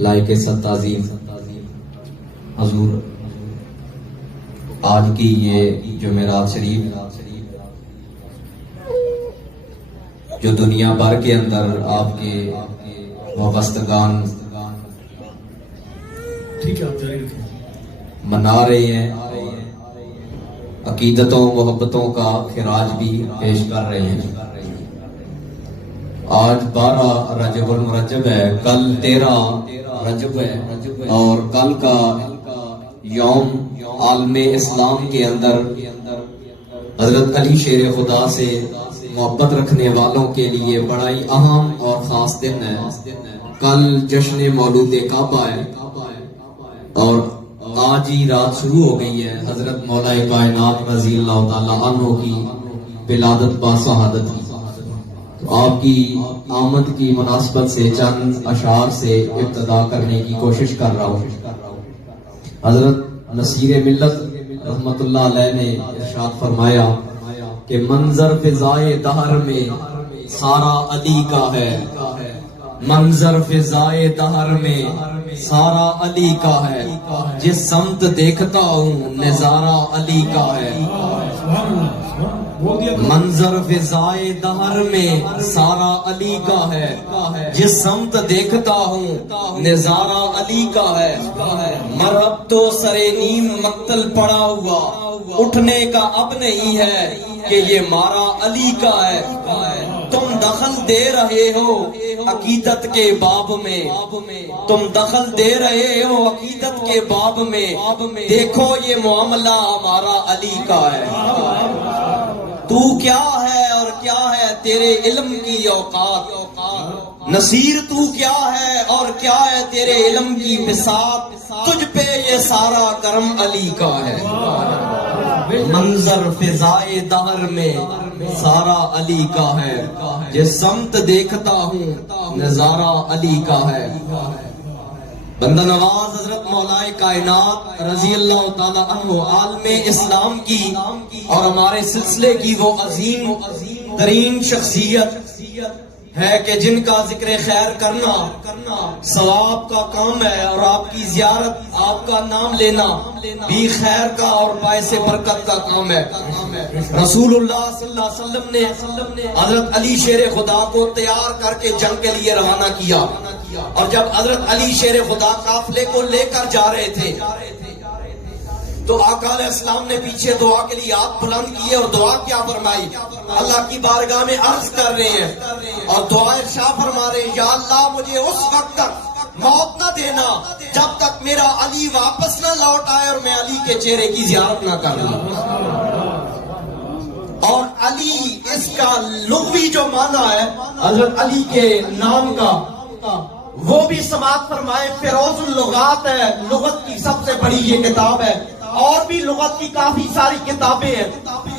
لائق ست تعظیم حضور، آج کی یہ جمعرات شریف جو دنیا بھر کے اندر آپ کے وابستگان منا رہے ہیں، عقیدتوں محبتوں کا خراج بھی پیش کر رہے ہیں۔ آج 12 رجب المرجب ہے، کل 13 رجب ہے، اور کل کا یوم عالم اسلام کے اندر حضرت علی شیر خدا سے محبت رکھنے والوں کے لیے بڑا ہی اہم اور خاص دن ہے۔ کل جشن مولود کعبہ ہے، اور آج ہی رات شروع ہو گئی ہے حضرت مولا کائنات رضی اللہ تعالی عنہ کی ولادت با شہادت کی۔ تو آپ کی آمد کی مناسبت سے چند اشعار سے ابتدا کرنے کی کوشش کر رہا ہوں۔ حضرت نصیر ملت رحمت اللہ علیہ نے ارشاد فرمایا کہ منظر فضائے دہر میں سارا علی کا ہے، منظر فضائے دہر میں سارا علی کا ہے، جس سمت دیکھتا ہوں نظارہ علی کا ہے۔ منظر فضائے دہر میں سارا علی کا ہے، جس سمت دیکھتا ہوں نظارہ علی کا ہے۔ مرب تو سرے نیم مقتل پڑا ہوا، اٹھنے کا اب نہیں ہے کہ یہ مارا علی کا ہے۔ تم دخل دے رہے ہو عقیدت کے باب میں، تم دخل دے رہے ہو عقیدت کے باب میں، دیکھو یہ معاملہ ہمارا علی کا ہے۔ تو کیا ہے اور کیا ہے تیرے علم کی اوقات، نصیر تو کیا ہے اور کیا ہے تیرے علم کی بساط، تجھ پہ یہ سارا کرم علی کا ہے۔ منظر فضائے دہر میں سارا علی کا ہے، جس سمت دیکھتا ہوں نظارہ علی کا ہے۔ بندہ نواز حضرت مولا کائنات رضی اللہ تعالی عنہ عالم اسلام کی اور ہمارے سلسلے کی وہ عظیم ترین شخصیت ہے کہ جن کا ذکر خیر کرنا ثواب کا کام ہے، اور آپ کی زیارت، آپ کا نام لینا بھی خیر کا اور باعث برکت کا کام ہے۔ رسول اللہ صلی اللہ علیہ وسلم نے حضرت علی شیر خدا کو تیار کر کے جنگ کے لیے روانہ کیا، اور جب حضرت علی شیر خدا قافلے کو لے کر جا رہے تھے تو آقا علیہ السلام نے پیچھے دعا کے لیے ہاتھ بلند کیے، اور دعا کیا فرمائی؟ اللہ کی بارگاہ میں عرض کر رہے ہیں اور دعا ارشاد فرما رہے ہیں، یا اللہ مجھے اس وقت تک موت نہ دینا جب تک میرا علی واپس نہ لوٹ آئے اور میں علی کے چہرے کی زیارت نہ کر لوں۔ اور علی اس کا لغوی جو معنی ہے حضرت علی کے نام کا، وہ بھی سماعت فرمائے، فیروز اللغات ہے، لغت کی سب سے بڑی یہ کتاب ہے، اور بھی لغت کی کافی ساری کتابیں ہیں۔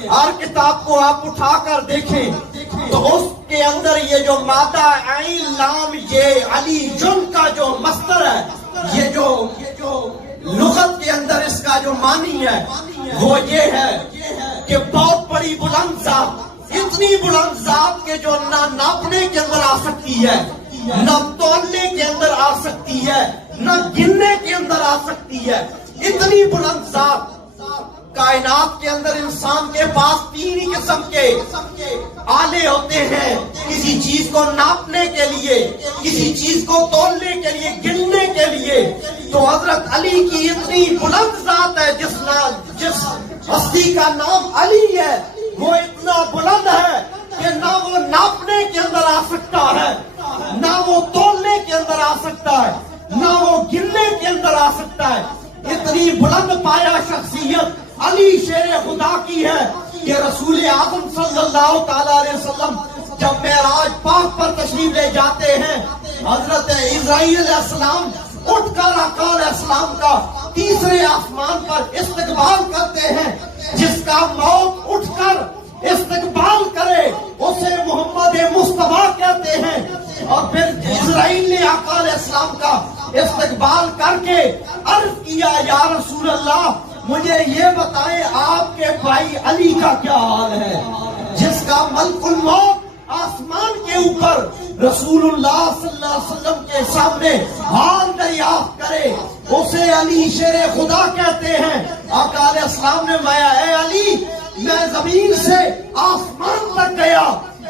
ہر کتاب کو آپ اٹھا کر دیکھیں تو اس کے اندر یہ جو مادہ عین لام یہ علی جن کا جو مصدر ہے، یہ جو لغت کے اندر اس کا جو معنی ہے وہ یہ ہے کہ بہت بڑی بلند ذات، اتنی بلند ذات کے جو نہ ناپنے کے اندر آ سکتی ہے، نہ تولنے کے اندر آ سکتی ہے، نہ گننے کے اندر آ سکتی ہے، اتنی بلند ذات۔ کائنات کے اندر انسان کے پاس 3 قسم کے آلے ہوتے ہیں، کسی چیز کو ناپنے کے لیے، کسی چیز کو تولنے کے لیے، گننے کے لیے۔ تو حضرت علی کی اتنی بلند ذات ہے، جس ہستی کا نام علی ہے وہ اتنا بلند ہے کہ نہ وہ ناپنے کے اندر آ سکتا ہے، نہ وہ تولنے کے اندر آ سکتا ہے، نہ وہ گننے کے اندر آ سکتا ہے۔ اتنی بلند پایا شخصیت علی شیر خدا کی ہے کہ رسول اعظم صلی اللہ تعالی علیہ وسلم جب معراج پاک پر تشریف لے جاتے ہیں، حضرت اسرائیل علیہ السلام اٹھ کر آقا علیہ السلام کا تیسرے آسمان پر استقبال کرتے ہیں۔ جس کا موت اٹھ کر استقبال کرے اسے محمد مصطفیٰ کہتے ہیں۔ اور پھر اسرائیل نے آقا علیہ السلام کا استقبال کر کے عرض کیا، یا رسول اللہ مجھے یہ بتائیں آپ کے بھائی علی کا کیا حال ہے، جس کا ملک الموت آسمان کے اوپر رسول اللہ صلی اللہ علیہ وسلم کے سامنے حال دریافت کرے اسے علی شیر خدا کہتے ہیں۔ آقا علیہ السلام نے فرمایا اے علی میں زمین سے آسمان تک گیا،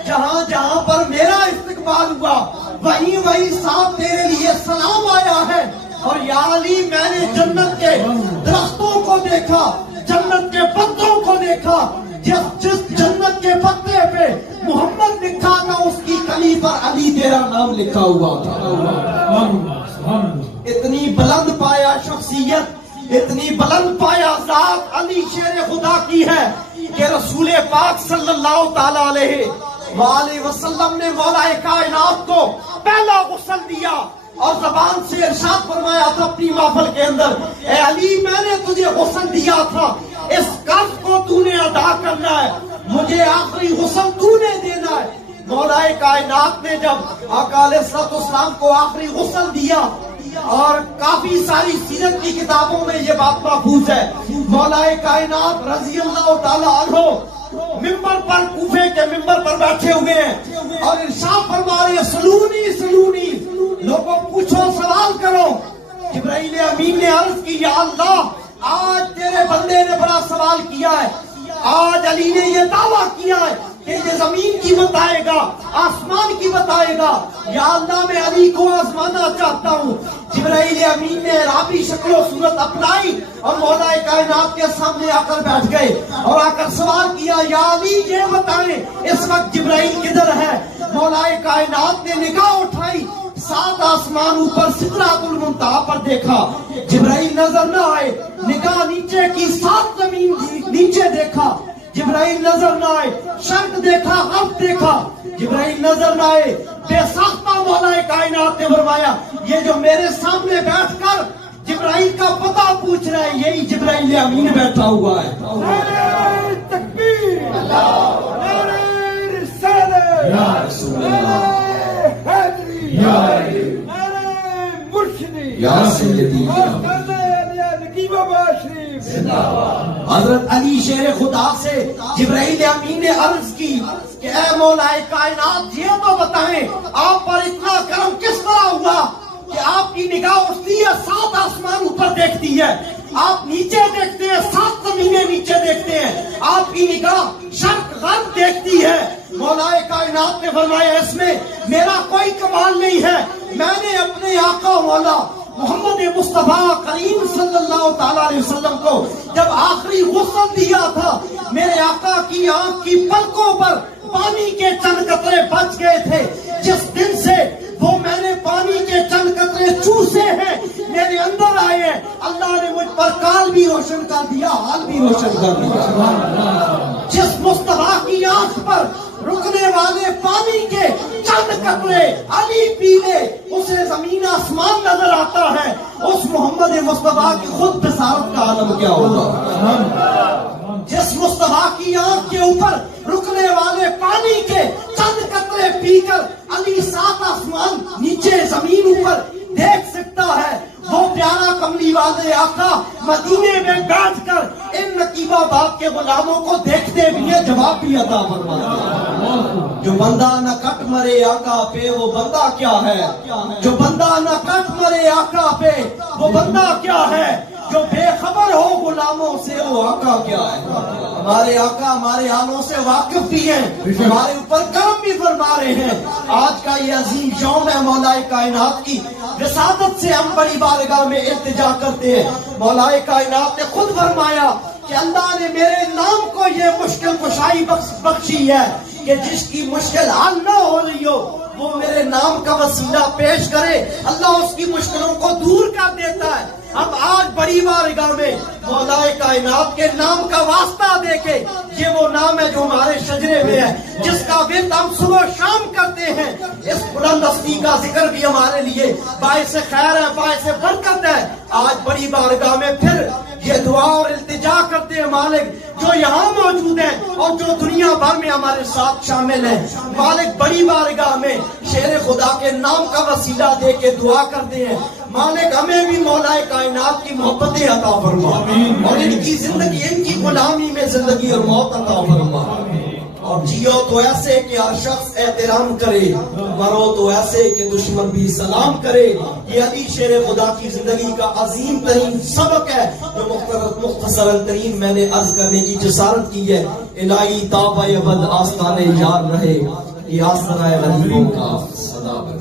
جہاں جہاں پر میرا استقبال ہوا وہیں صاحب تیرے لیے سلام آیا ہے۔ اور یا علی میں نے جنت کے درختوں کو دیکھا، جنت کے پتوں کو دیکھا، جس جنت کے پتے پہ محمد لکھا تھا اس کی کلی پر علی تیرا نام لکھا ہوا تھا۔ اتنی بلند پایا شخصیت، اتنی بلند پایا ذات علی شیر خدا کی ہے کہ رسول پاک صلی اللہ تعالی علیہ وسلم نے مولا کائنات کو پہلا غسل دیا اور زبان سے ارشاد فرمایا تھا اپنی محفل کے اندر، اے علی میں نے تجھے غسل دیا تھا، اس قرض کو تو نے ادا کرنا ہے، مجھے آخری غسل تو نے دینا ہے۔ مولا کائنات نے جب آقا علیہ السلام کو آخری غسل دیا، اور کافی ساری سیرت کی کتابوں میں یہ بات محفوظ ہے، مولا کائنات رضی اللہ تعالیٰ عنہ ممبر پر، کوفے کے ممبر پر بیٹھے ہوئے ہیں اور ارشاد فرما رہے ہیں سلونی سلونی، لوگوں پوچھو سوال کرو۔ جبرائیل امین نے عرض کی یا اللہ آج تیرے بندے نے بڑا سوال کیا ہے، آج علی نے یہ دعویٰ کیا ہے کہ یہ زمین کی بتائے گا، آسمان کی بتائے گا، یا اللہ میں علی کو آزمانا چاہتا ہوں۔ جبرائیل امین نے رابی شکل و صورت اپنائی اور مولا کائنات کے سامنے آ کر بیٹھ گئے اور آ کر سوال کیا یا علی یہ بتائیں اس وقت جبرائیل کدھر ہے؟ مولا کائنات نے نگاہ اٹھائی، 7 آسمان اوپر سدرۃ المنتہا پر دیکھا، جبرائیل نظر نہ آئے، نگاہ نیچے کی 7 زمین نیچے دیکھا، جبرائیل نظر نہ آئے، شرق دیکھا، غرب دیکھا، جبرائیل نظر نہ آئے۔ بے ساختہ مولا کائنات نے فرمایا یہ جو میرے سامنے بیٹھ کر جبرائیل کا پتہ پوچھ رہا ہے یہی جبرائیل امین بیٹھا ہوا ہے۔ نعرہ تکبیر، نعرہ رسالت، یا رسول اللہ، نعرہ حیدری، نعرہ مرشدی، یا سیدی، حضرت علی شیر خدا سے جبرائیل امین نے عرض کی کہ اے مولا کائنات یہ تو بتائیں آپ پر اتنا کرم کس طرح ہوا کہ آپ کی نگاہ اٹھتی ہے 7 آسمان اوپر دیکھتی ہے، آپ نیچے دیکھتے ہیں 7 زمینیں نیچے دیکھتے ہیں، آپ کی نگاہ شرق غرب دیکھتی ہے۔ مولا کائنات نے فرمایا اس میں میرا کوئی کمال نہیں ہے، میں نے اپنے آقا مولا محمد مصطفیٰ کریم صلی اللہ تعالیٰ علیہ وسلم کو جب آخری غسل دیا تھا میرے آقا کی آنکھ کی پلکوں پر پانی کے چند قطرے بچ گئے تھے، جس دن سے وہ میں نے پانی کے چند قطرے چوسے ہیں میرے اندر آئے ہیں، اللہ نے مجھ پر کال بھی روشن کر دیا، حال بھی روشن کر دیا۔ جس مصطفیٰ کی آنکھ پر رکنے والے پانی کے چند قطرے علی پی لے اسے زمین آسمان نظر آتا ہے، اس محمد مصطفیٰ کی خود بصارت کا عالم کیا ہوگا؟ جس مصطفیٰ کی آنکھ کے اوپر رکنے والے پانی کے چند قطرے پی کر علی 7 آسمان نیچے زمین اوپر دیکھ سکتا ہے، وہ پیارا کملی والے آقا مدینے میں بیٹھ کر ان نقیب آباد کے غلاموں کو دیکھتے بھی ہیں، جواب بھی عطا فرماتے ہیں۔ جو بندہ نہ کٹ مرے آقا پہ وہ بندہ کیا ہے، جو بندہ نہ کٹ مرے آقا پہ وہ بندہ کیا ہے، جو بے خبر ہو غلاموں سے وہ آقا کیا ہے۔ ہمارے آقا ہمارے حالوں سے واقف بھی ہیں، ہمارے اوپر کرم بھی فرما رہے ہیں۔ آج کا یہ عظیم یوم ہے مولا کائنات کی وسادت سے ہم بڑی بارگاہ میں التجا کرتے ہیں۔ مولا کائنات نے خود فرمایا کہ اللہ نے میرے نام کو یہ مشکل کشائی بخشی ہے کہ جس کی مشکل حل نہ ہو رہی ہو وہ میرے نام کا وسیلہ پیش کرے، اللہ اس کی مشکلوں کو دور کر دیتا ہے۔ ہم آج بڑی بارگاہ میں مولا کائنات کے نام کا واسطہ دے کے، یہ وہ نام ہے جو ہمارے شجرے میں ہے، جس کا ورد ہم صبح شام کرتے ہیں، اس بلند ہستی کا ذکر بھی ہمارے لیے باعث خیر ہے، باعث برکت ہے۔ آج بڑی بارگاہ میں پھر یہ دعا اور التجا کرتے ہیں مالک جو یہاں موجود ہیں اور جو دنیا بھر میں ہمارے ساتھ شامل ہیں، مالک بڑی بارگاہ میں شیر خدا کے نام کا وسیلہ دے کے دعا کرتے ہیں، مالک ہمیں بھی مولا کائنات کی محبتیں عطا فرما اور ان کی زندگی، ان کی غلامی میں زندگی اور موت عطا فرما۔ اور جیو تو ایسے کہ ہر شخص احترام کرے، مرو تو ایسے کہ دشمن بھی سلام کرے۔ یہ حدیث شیر خدا کی زندگی کا عظیم ترین سبق ہے جو مختصر ترین میں نے عرض کرنے کی جسارت کی ہے۔ الہی تابع ابد آستانے یار رہے، یہ آسرائے غریبوں کا صدا بن